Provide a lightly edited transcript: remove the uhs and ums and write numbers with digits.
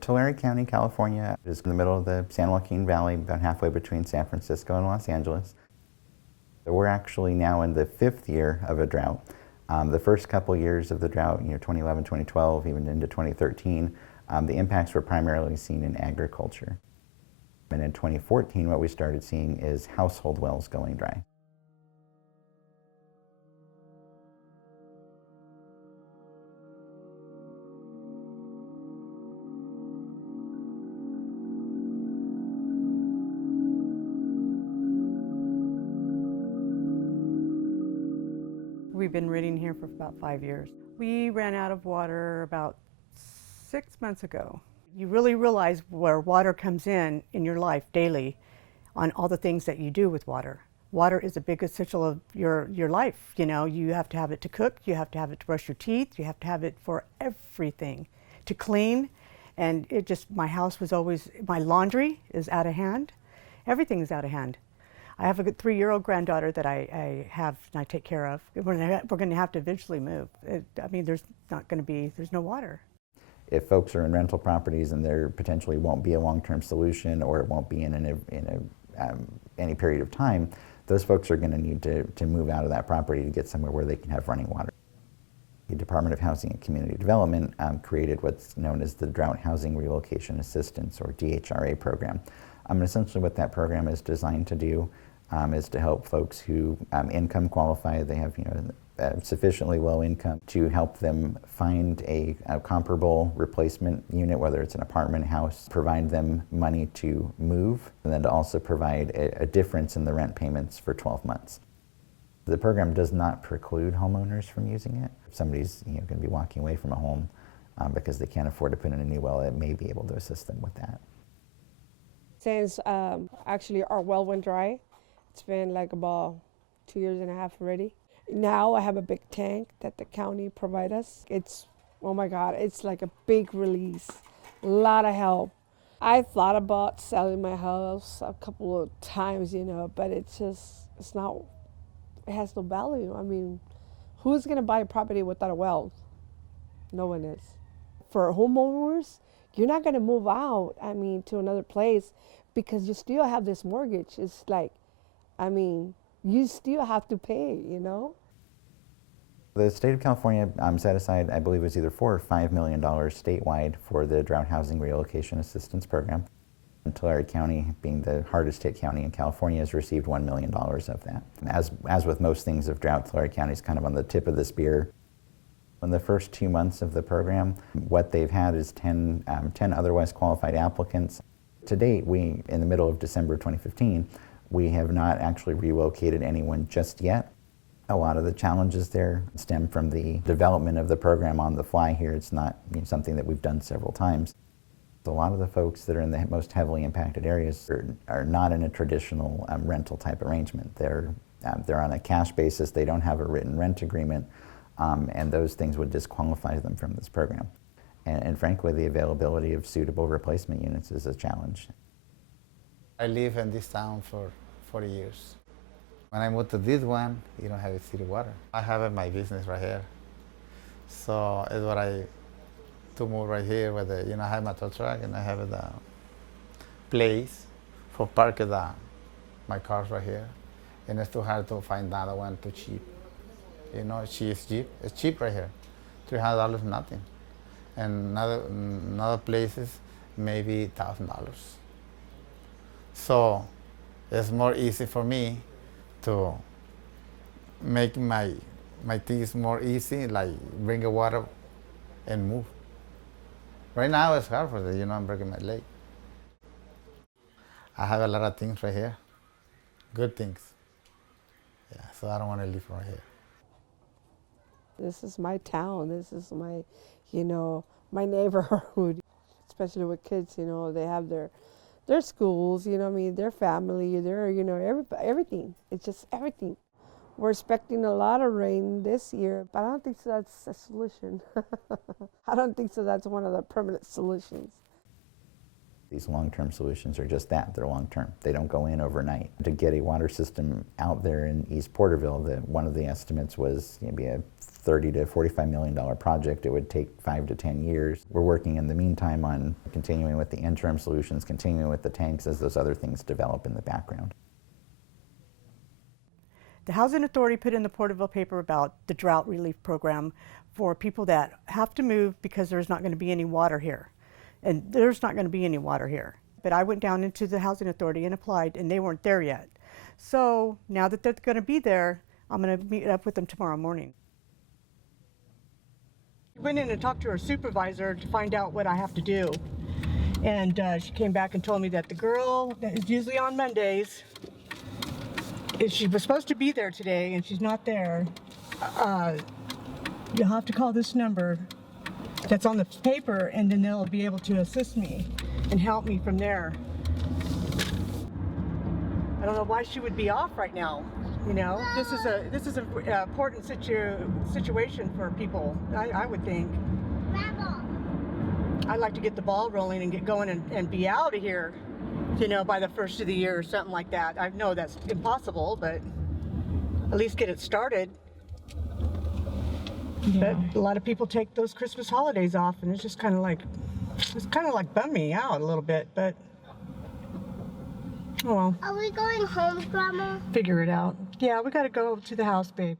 Tulare County, California is in the middle of the San Joaquin Valley, about halfway between San Francisco and Los Angeles. We're actually now in the 5th year of a drought. The first couple years of the drought, 2011, 2012, even into 2013, the impacts were primarily seen in agriculture. And in 2014, what we started seeing is household wells going dry. We've been renting here for about 5 years. We ran out of water about 6 months ago. You really realize where water comes in your life daily on all the things that you do with water. Water is a big essential of your life. You have to have it to cook, you have to have it to brush your teeth, you have to have it for everything, to clean. And my house was always, my laundry is out of hand. Everything is out of hand. I have a 3-year-old granddaughter that I have and I take care of. We're going to have to eventually move. There's no water. If folks are in rental properties and there potentially won't be a long-term solution, or it won't be in any period of time, those folks are going to need to move out of that property to get somewhere where they can have running water. The Department of Housing and Community Development created what's known as the Drought Housing Relocation Assistance, or DHRA program. And essentially what that program is designed to do is to help folks who income qualify, they have sufficiently low income, to help them find a comparable replacement unit, whether it's an apartment, house, provide them money to move, and then to also provide a difference in the rent payments for 12 months. The program does not preclude homeowners from using it. If somebody's going to be walking away from a home because they can't afford to put in a new well, it may be able to assist them with that. Since actually our well went dry, it's been like about 2.5 years already. Now I have a big tank that the county provide us. It's, oh my God, it's like a big release, a lot of help. I thought about selling my house a couple of times, but it has no value. Who's gonna buy a property without a well? No one is. For homeowners, you're not gonna move out, to another place because you still have this mortgage. It's like, you still have to pay, The state of California set aside, I believe it was either $4 or $5 million statewide for the Drought Housing Relocation Assistance Program. And Tulare County, being the hardest hit county in California, has received $1 million of that. As with most things of drought, Tulare County is kind of on the tip of the spear. In the first 2 months of the program, what they've had is 10 otherwise qualified applicants. To date, in the middle of December 2015, we have not actually relocated anyone just yet. A lot of the challenges there stem from the development of the program on the fly here. It's not something that we've done several times. A lot of the folks that are in the most heavily impacted areas are not in a traditional rental type arrangement. They're on a cash basis. They don't have a written rent agreement, and those things would disqualify them from this program. And frankly, the availability of suitable replacement units is a challenge. I live in this town for 40 years. When I moved to this one, you don't have city water. I have my business right here. So it's what to move right here with I have my tow truck and I have the place for parking my cars right here. And it's too hard to find another one too cheap. It's cheap. It's cheap right here. $300 nothing. And other places, maybe $1,000. So it's more easy for me to make my things more easy, like bring the water and move. Right now it's hard for that, I'm breaking my leg. I have a lot of things right here, good things. Yeah, so I don't want to live right here. This is my town. This is my, my neighborhood. Especially with kids, they have their schools, their family, their, everything. It's just everything. We're expecting a lot of rain this year, but I don't think so that's a solution. I don't think so that's one of the permanent solutions. These long-term solutions are just that, they're long-term. They don't go in overnight. To get a water system out there in East Porterville, one of the estimates was maybe a $30 to $45 million project. It would take 5 to 10 years. We're working in the meantime on continuing with the interim solutions, continuing with the tanks as those other things develop in the background. The Housing Authority put in the Porterville paper about the drought relief program for people that have to move because there's not going to be any water here. And there's not going to be any water here. But I went down into the Housing Authority and applied, and they weren't there yet. So now that they're going to be there, I'm going to meet up with them tomorrow morning. I went in and talked to her supervisor to find out what I have to do. And she came back and told me that the girl that is usually on Mondays, she was supposed to be there today, and she's not there. You'll have to call this number that's on the paper, and then they'll be able to assist me and help me from there. I don't know why she would be off right now. You know, this is an important situation for people, I would think. I'd like to get the ball rolling and get going and be out of here, you know, by the first of the year or something like that. I know that's impossible, but at least get it started. Yeah. But a lot of people take those Christmas holidays off, and it's just kind of like bummed me out a little bit, but oh well. Are we going home, Grandma? Figure it out. Yeah, we gotta go to the house, babe.